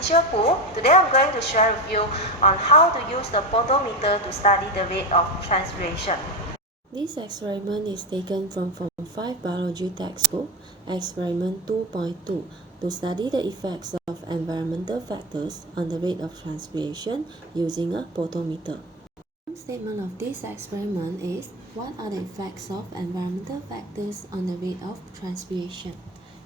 teacher Phor. Today I'm going to share with you on how to use the potometer to study the rate of transpiration. This experiment is taken from Form 5 Biology textbook, Experiment 2.2, to study the effects of environmental factors on the rate of transpiration using a potometer. One statement of this experiment is, what are the effects of environmental factors on the rate of transpiration?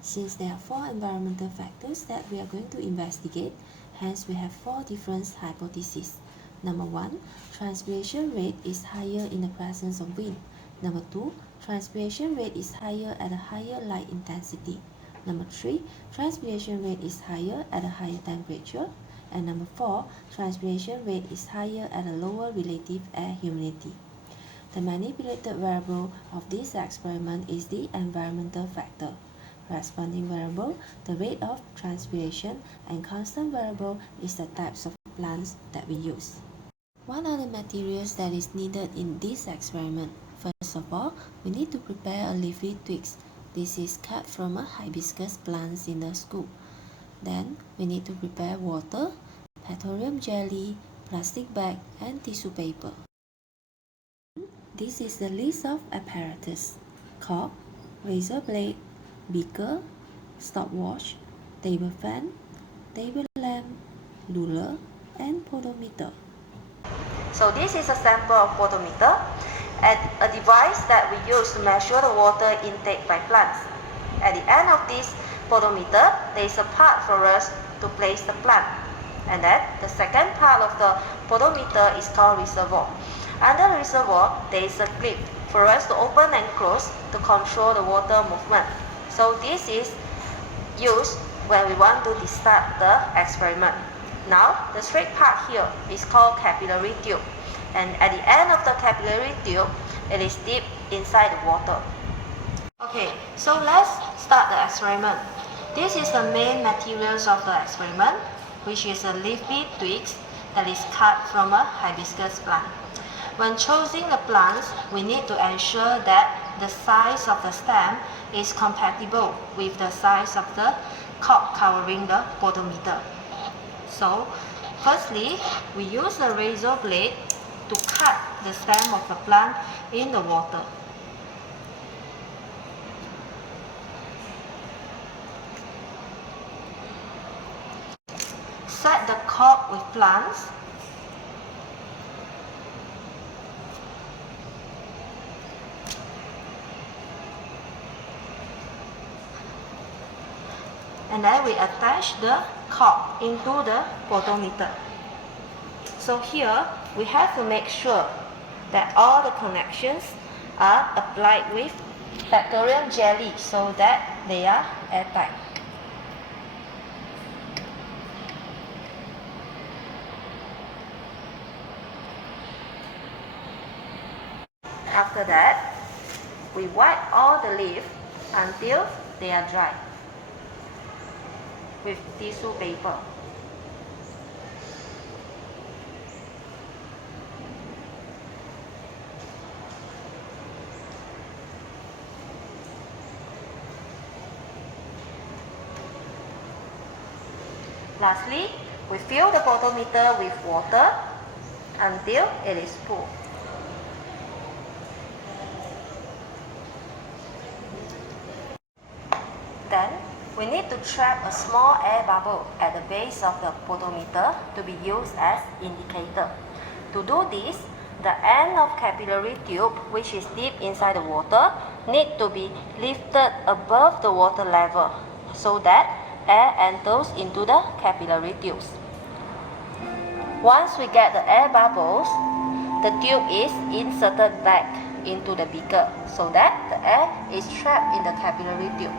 Since there are 4 environmental factors that we are going to investigate, hence we have 4 different hypotheses. Number 1, transpiration rate is higher in the presence of wind. Number 2, transpiration rate is higher at a higher light intensity. Number 3, transpiration rate is higher at a higher temperature. And number 4, transpiration rate is higher at a lower relative air humidity. The manipulated variable of this experiment is the environmental factor. Corresponding variable, the rate of transpiration, and constant variable is the types of plants that we use. What are the materials that is needed in this experiment? First of all, we need to prepare a leafy twigs. This is cut from a hibiscus plant in the school. Then, we need to prepare water, petroleum jelly, plastic bag, and tissue paper. This is the list of apparatus: cork, razor blade, beaker, stopwatch, table fan, table lamp, ruler, and potometer. So this is a sample of potometer, and a device that we use to measure the water intake by plants. At the end of this potometer, there is a part for us to place the plant. And then the second part of the potometer is called reservoir. Under the reservoir, there is a clip for us to open and close to control the water movement. So this is used when we want to start the experiment. Now, the straight part here is called capillary tube. And at the end of the capillary tube, it is deep inside the water. Okay, so let's start the experiment. This is the main materials of the experiment, which is a leafy twigs that is cut from a hibiscus plant. When choosing the plants, we need to ensure that the size of the stem is compatible with the size of the cork covering the potometer. So, firstly, we use a razor blade to cut the stem of the plant in the water. Set the cork with plants. And then we attach the cork into the potometer. So here, we have to make sure that all the connections are applied with petroleum jelly so that they are airtight. After that, we wipe all the leaves until they are dry with tissue paper. Lastly, we fill the potometer with water until it is full. Then, we need to trap a small air bubble at the base of the potometer to be used as indicator. To do this, the end of capillary tube, which is deep inside the water, need to be lifted above the water level so that air enters into the capillary tubes. Once we get the air bubbles, the tube is inserted back into the beaker so that the air is trapped in the capillary tube.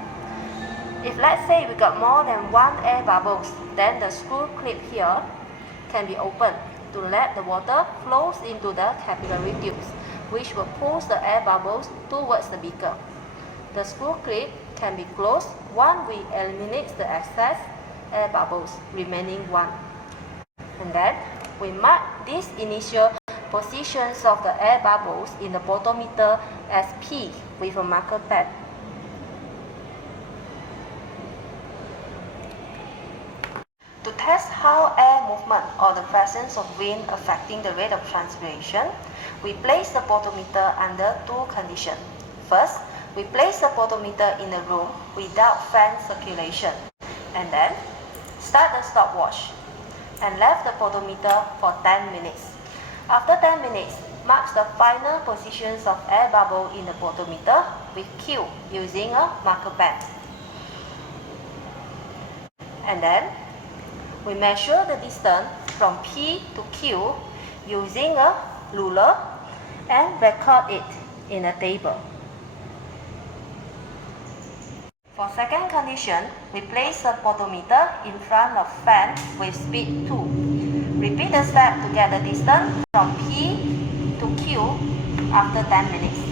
If let's say we got more than 1 air bubbles, then the screw clip here can be opened to let the water flows into the capillary tubes, which will push the air bubbles towards the beaker. The screw clip can be closed once we eliminate the excess air bubbles, remaining 1. And then we mark these initial positions of the air bubbles in the potometer as P with a marker pen. To test how air movement or the presence of wind affecting the rate of transpiration, we place the potometer under two conditions. First, we place the potometer in a room without fan circulation, and then start the stopwatch and left the potometer for 10 minutes. After 10 minutes, marks the final positions of air bubble in the potometer with Q using a marker pen. And then, we measure the distance from P to Q using a ruler and record it in a table. For second condition, we place the potometer in front of fan with speed 2. Repeat the step to get the distance from P to Q after 10 minutes.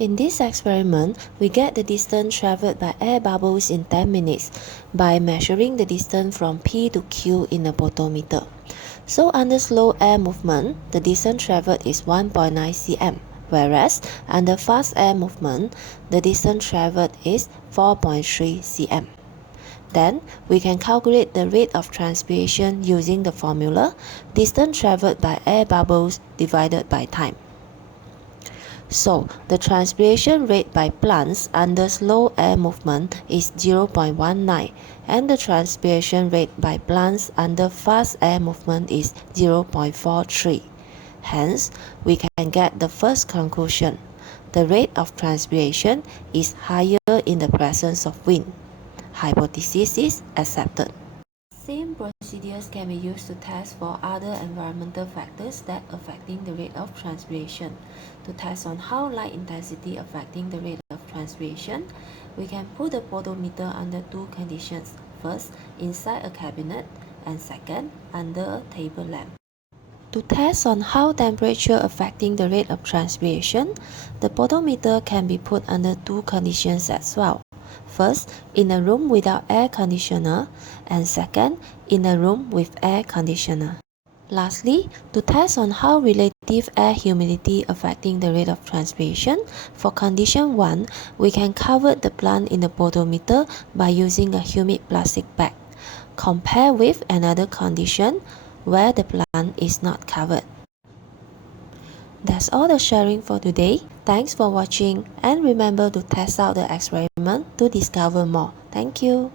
In this experiment, we get the distance traveled by air bubbles in 10 minutes by measuring the distance from P to Q in a potometer. So under slow air movement, the distance traveled is 1.9 cm, whereas under fast air movement, the distance traveled is 4.3 cm. Then, we can calculate the rate of transpiration using the formula distance traveled by air bubbles divided by time. So, the transpiration rate by plants under slow air movement is 0.19 and the transpiration rate by plants under fast air movement is 0.43. Hence, we can get the first conclusion. The rate of transpiration is higher in the presence of wind. Hypothesis is accepted. Same procedures can be used to test for other environmental factors that affecting the rate of transpiration. To test on how light intensity affecting the rate of transpiration, we can put the potometer under two conditions. First, inside a cabinet, and second, under a table lamp. To test on how temperature affecting the rate of transpiration, the potometer can be put under two conditions as well. First, in a room without air conditioner, and second, in a room with air conditioner. Lastly, to test on how relative air humidity affecting the rate of transpiration, for condition 1, we can cover the plant in the potometer by using a humid plastic bag. Compare with another condition where the plant is not covered. That's all the sharing for today. Thanks for watching and remember to test out the experiment to discover more. Thank you.